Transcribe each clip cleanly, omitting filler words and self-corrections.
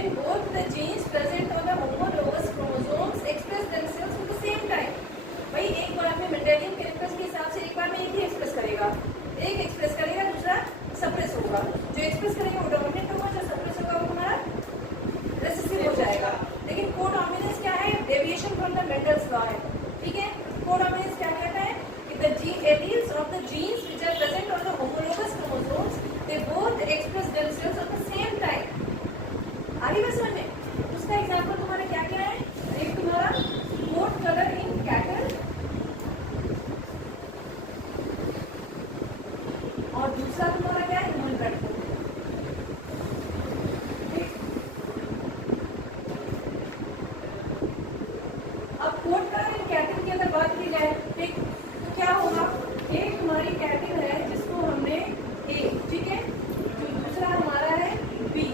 when both the genes present on the homologous chromosomes express themselves at the same time। भाई एक बार में Mendelian characters के हिसाब से एक बार में एक ही एक्सप्रेस करेगा, एक एक्सप्रेस करेगा, दूसरा सप्रेस होगा। जो एक्सप्रेस करेगा वो डोमिनेंट होगा, जो सप्रेस होगा वो हमारा रिसेसिव हो जाएगा। लेकिन कोडॉमिनेंस क्या है? Deviation from the Mendel's law है। ठीक है, कोडॉमिनेंस क्या कहता है कि the alleles of the genes which are present on the homologous chromosomes they both express themselves at the same time। आ रही बात समझ में? उसका एग्जांपल तुम्हारा क्या क्या है? एक तुम्हारा कोट कलर इन कैटल और दूसरा तुम्हारा क्या है? Human blood. अब कोट कलर इन कैटल की अगर बात की जाए, ठीक, तो क्या होगा? एक हमारी कैटल है जिसको हमने ए, ठीक है, जो दूसरा हमारा है बी।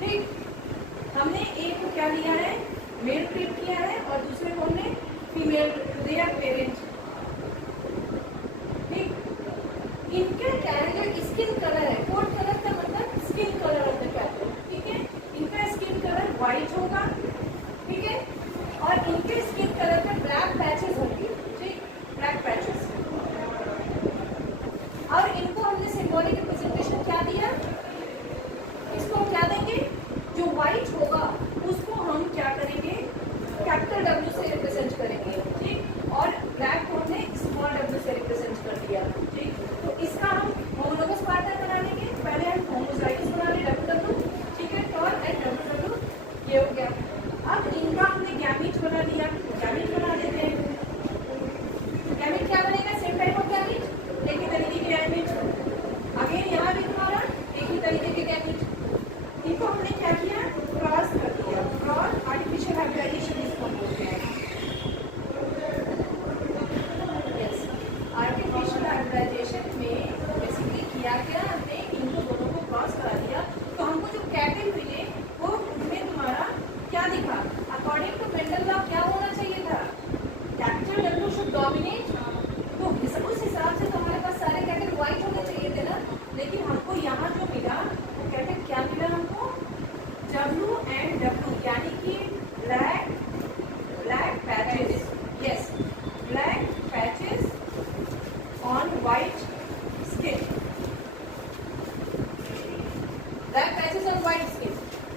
ठीक, हमने ए को क्या लिया है? मेल ट्रीट किया है और दूसरे को हमने फीमेल, दे आर पेरेंट। ठीक, इनका क्या है? जो स्किन कलर है, कोट कलर का मतलब skin colour of the cattle. ठीक है, इनका स्किन कलर व्हाइट होगा। ठीक है, और इनके स्किन कलर पे ब्लैक पैचेस होंगे। ठीक, ब्लैक पैचेस। और इनको हमने सिंबॉलिक रिप्रेजेंटेशन क्या दिया? इसको हम क्या देंगे? जो व्हाइट होगा उसको हम क्या करेंगे? कैपिटल W से रिप्रेजेंट करेंगे। ठीक, और ब्लैक को हमने स्मॉल w से रिप्रेजेंट कर दिया। ठीक, तो इसका हम होमोलोगस पार्टनर बना लेंगे। पहले हम होमोजाइगस बना ले W। ठीक है, टॉल एंड W ये हो गया। अब इनका हमने गैमीट बना दिया, गैमीट बना देते हैं। गैमीट क्या बनेगा? सेम टाइप ऑफ गैमीट, एक ही तरीके के गैमीट। अगेन यहाँ भी तुम्हारा एक ही तरीके के गैमीट। इनको हमने क्या किया? क्रॉस कर दिया। क्रॉस आर्टिफिशियल हाइब्रिडाइजेशन इसको बोलते हैं। यस, आर्टिफिशियल हाइब्रिडाइजेशन में बेसिकली किया गया, हमने इनको दोनों को क्रॉस करा दिया। तो हमको जो कैटल मिले वो उनमें तुम्हारा क्या दिखा? अकॉर्डिंग टू मेंडल लॉ क्या होना चाहिए था? Capital W should dominate. तो उस हिसाब से तो हमारे पास सारे कैटल व्हाइट होने चाहिए थे ना। लेकिन हमको यहाँ जो मिला वो कैटल क्या मिला हमको? W एंड W, यानी कि black patches. Yes, black patches on white skin. Black patches on white skin,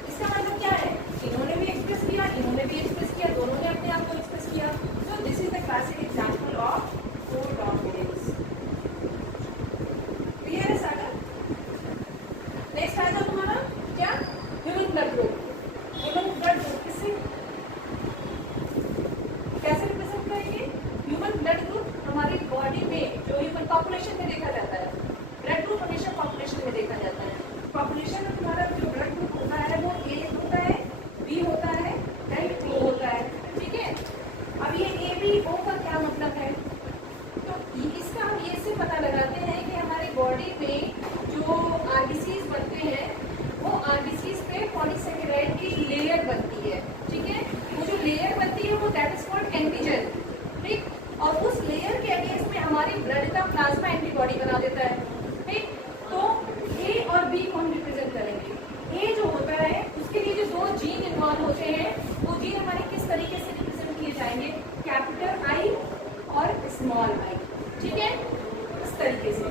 इसका मतलब क्या है? इन्होंने भी एक्सप्रेस किया, इन्होंने भी एक्सप्रेस किया, दोनों ने अपने आप को एक्सप्रेस किया। तो this is the classic example of codominance. Clear है सागर? नेक्स्ट आ जाओ तुम्हारा क्या? Human blood group. Human blood group किससे कैसे रिप्रेजेंट करेंगे? ह्यूमन ब्लड ग्रुप हमारी बॉडी में जो ह्यूमन पॉपुलेशन में देखा जाता है। ब्लड ग्रुप हमेशा पॉपुलेशन में देखा जाता है। पॉपुलेशन में तुम्हारा जो ब्लड ग्रुप होता है वो ए होता है, बी होता है एंड ओ होता है। ठीक है, अब ये ए बी ओ का क्या मतलब है? तो इसका हम ये से पता लगाते हैं कि हमारी बॉडी में जो आरबीसीज बनते हैं वो आरबीसीज पे पॉलीसेकेराइड की लेयर बनती है। ठीक है, वो जो लेयर बनती है वो दैट इज कॉल्ड एंटीजन। ठीक, और उस लेयर के अगेंस्ट में हमारी ब्लड का प्लाज्मा एंटीबॉडी बना देता है। ठीक, तो ए और बी को हम रिप्रेजेंट करेंगे। ए जो होता है उसके लिए जो दो जीन इन्वॉल्व होते हैं वो जीन हमारे किस तरीके से रिप्रेजेंट किए जाएंगे? कैपिटल आई और स्मॉल आई। ठीक है, इस तरीके से।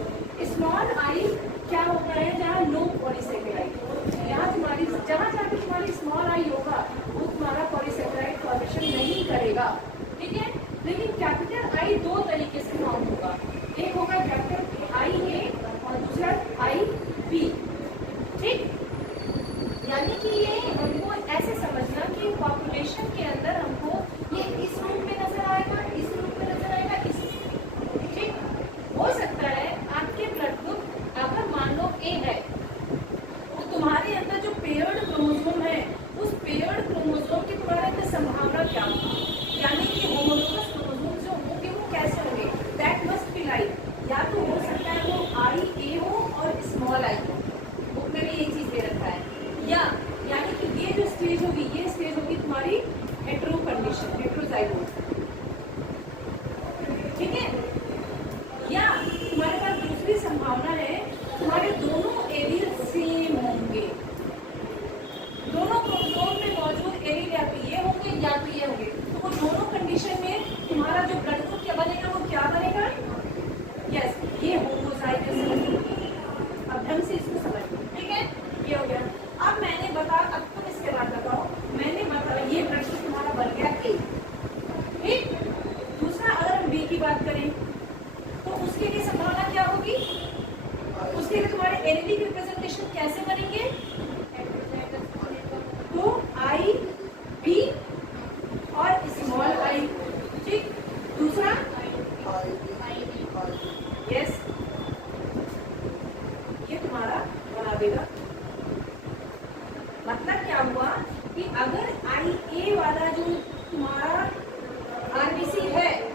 स्मॉल आई क्या होता है? जहाँ नो पॉलीसेकेराइड, यहाँ तुम्हारी जहाँ जाके तुम्हारी स्मॉल आई होगा वो तुम्हारा पॉलीसेकेराइड फॉर्मेशन नहीं करेगा। ठीक है, लेकिन कैपिटल आई दो तरीके से फॉर्म होगा। एक होगा कैपिटल आई ए और दूसरा आई बी। ठीक, यानी कि ये हमको ऐसे समझना कि पॉपुलेशन के अंदर हमको ये इस रूप में नजर आएगा, इस रूप में नजर आएगा, इस। ठीक, हो सकता है आपके ब्लड ग्रुप अगर मान लो ए है तो तुम्हारे अंदर जो पेयर्ड क्रोमोसोम है उस पेयर्ड क्रोमोसोम की तुम्हारे अंदर संभावना क्या होगी? यानी कि होमोलोगस क्रोमोसोम जो होंगे वो कैसे होंगे? दैट मस्ट बी लाइक, या तो हो सकता है वो आई ए हो और स्मॉल आई हो, बुक में भी ये चीज दे रखा है। या यानी कि ये जो स्टेज होगी ये स्टेज होगी तुम्हारी हेटेरो कंडीशन, हेटेरोजाइगोट। ठीक है, या तुम्हारे पास दूसरी संभावना है तुम्हारे दोनों एरियल सेम होंगे, दोनों क्रोमोसोम मतलब क्या हुआ कि अगर IA वाला जो तुम्हारा RBC है